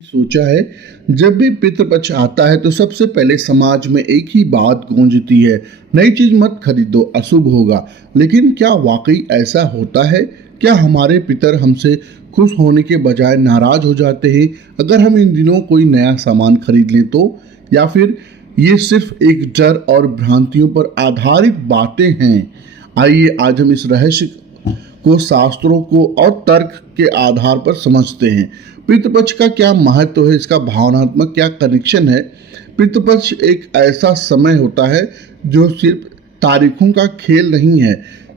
सोचा है। जब भी पितृपक्ष आता है तो सबसे पहले समाज में एक ही बात गूंजती है, नई चीज मत खरीदो, अशुभ होगा। लेकिन क्या वाकई ऐसा होता है? क्या हमारे पितर हमसे खुश होने के बजाय नाराज हो जाते हैं अगर हम इन दिनों कोई नया सामान खरीद लें तो? या फिर ये सिर्फ एक डर और भ्रांतियों पर आधारित बातें हैं? आइए आज हम इस रहस्य को शास्त्रों को और तर्क के आधार पर समझते हैं। पितृपक्ष का क्या महत्व है, इसका भावनात्मक क्या कनेक्शन है? पितृपक्ष एक ऐसा समय होता है जो सिर्फ तारीखों का खेल नहीं है।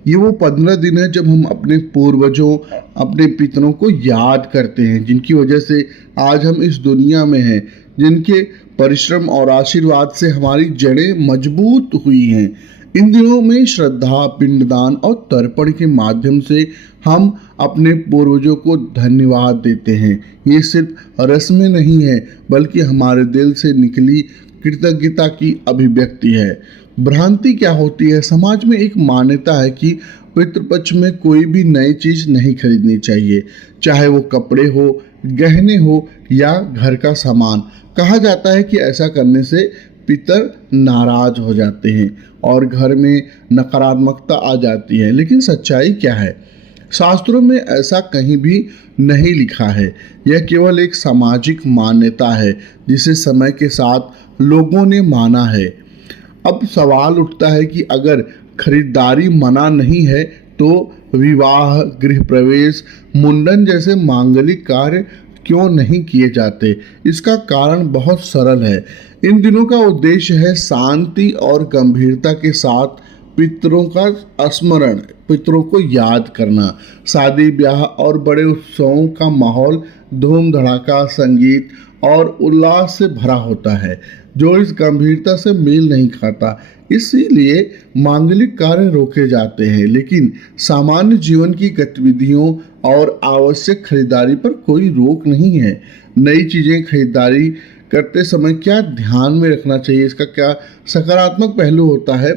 ये वो 15 दिन है जब हम अपने पूर्वजों, अपने पितरों को याद करते हैं, जिनकी वजह से आज हम इस दुनिया में हैं, जिनके परिश्रम और आशीर्वाद से हमारी जड़ें मजबूत हुई हैं। इन दिनों में श्रद्धा, पिंडदान और तर्पण के माध्यम से हम अपने पूर्वजों को धन्यवाद देते हैं। ये सिर्फ रस्में नहीं है, बल्कि हमारे दिल से निकली कृतज्ञता की अभिव्यक्ति है। भ्रांति क्या होती है? समाज में एक मान्यता है कि पितृपक्ष में कोई भी नई चीज नहीं खरीदनी चाहिए, चाहे वो कपड़े हो, गहने हो या घर का सामान। कहा जाता है कि ऐसा करने से पितर नाराज हो जाते हैं और घर में नकारात्मकता आ जाती है। लेकिन सच्चाई क्या है? शास्त्रों में ऐसा कहीं भी नहीं लिखा है। यह केवल एक सामाजिक मान्यता है जिसे समय के साथ लोगों ने माना है। अब सवाल उठता है कि अगर खरीदारी मना नहीं है तो विवाह, गृह प्रवेश, मुंडन जैसे मांगलिक कार्य क्यों नहीं किए जाते? इसका कारण बहुत सरल है। इन दिनों का उद्देश्य है शांति और गंभीरता के साथ पितरों का स्मरण, पितरों को याद करना। शादी, ब्याह और बड़े उत्सवों का माहौल धूम धड़ाका, संगीत और उल्लास से भरा होता है, जो इस गंभीरता से मेल नहीं खाता। इसीलिए मांगलिक कार्य रोके जाते हैं, लेकिन सामान्य जीवन की गतिविधियों और आवश्यक खरीदारी पर कोई रोक नहीं है। नई चीजें खरीदारी करते समय क्या ध्यान में रखना चाहिए? इसका क्या सकारात्मक पहलू होता है?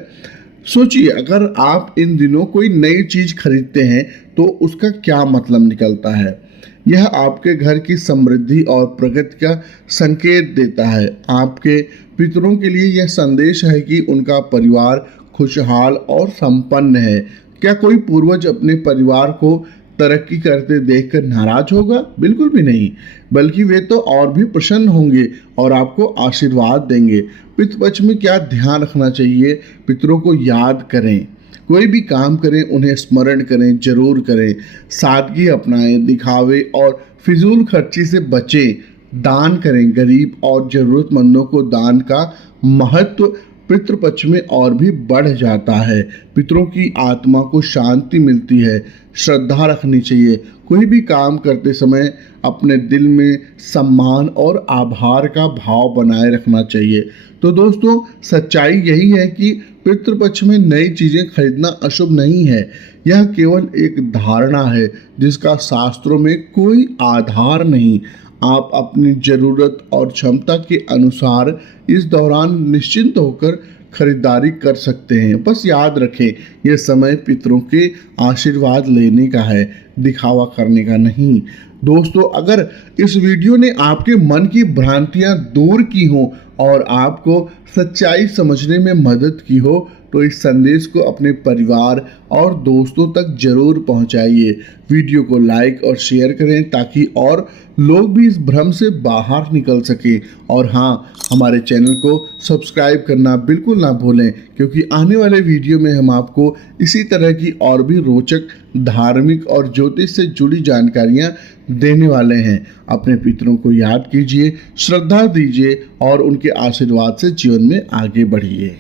सोचिए, अगर आप इन दिनों कोई नई चीज खरीदते हैं तो उसका क्या मतलब निकलता है। यह आपके घर की समृद्धि और प्रगति का संकेत देता है। आपके पितरों के लिए यह संदेश है कि उनका परिवार खुशहाल और संपन्न है। क्या कोई पूर्वज अपने परिवार को तरक्की करते देखकर नाराज होगा? बिल्कुल भी नहीं, बल्कि वे तो और भी प्रसन्न होंगे और आपको आशीर्वाद देंगे। पितृपक्ष में क्या ध्यान रखना चाहिए? पितरों को याद करें, कोई भी काम करें उन्हें स्मरण करें, जरूर करें। सादगी अपनाएं, दिखावे और फिजूल खर्ची से बचें। दान करें, गरीब और जरूरतमंदों को दान का महत्व पितृपक्ष में और भी बढ़ जाता है। पितरों की आत्मा को शांति मिलती है। श्रद्धा रखनी चाहिए। कोई भी काम करते समय अपने दिल में सम्मान और आभार का भाव बनाए रखना चाहिए। तो दोस्तों, सच्चाई यही है कि पितृपक्ष में नई चीजें खरीदना अशुभ नहीं है। यह केवल एक धारणा है जिसका शास्त्रों में कोई आधार नहीं। आप अपनी जरूरत और क्षमता के अनुसार इस दौरान निश्चिंत होकर खरीदारी कर सकते हैं। बस याद रखें, यह समय पितरों के आशीर्वाद लेने का है, दिखावा करने का नहीं। दोस्तों, अगर इस वीडियो ने आपके मन की भ्रांतियां दूर की हों और आपको सच्चाई समझने में मदद की हो तो इस संदेश को अपने परिवार और दोस्तों तक जरूर पहुंचाइए। वीडियो को लाइक और शेयर करें ताकि और लोग भी इस भ्रम से बाहर निकल सकें। और हाँ, हमारे चैनल को सब्सक्राइब करना बिल्कुल ना भूलें, क्योंकि आने वाले वीडियो में हम आपको इसी तरह की और भी रोचक धार्मिक और ज्योतिष से जुड़ी जानकारियाँ देने वाले हैं। अपने पितरों को याद कीजिए, श्रद्धा दीजिए और उनके आशीर्वाद से जीवन में आगे बढ़िए।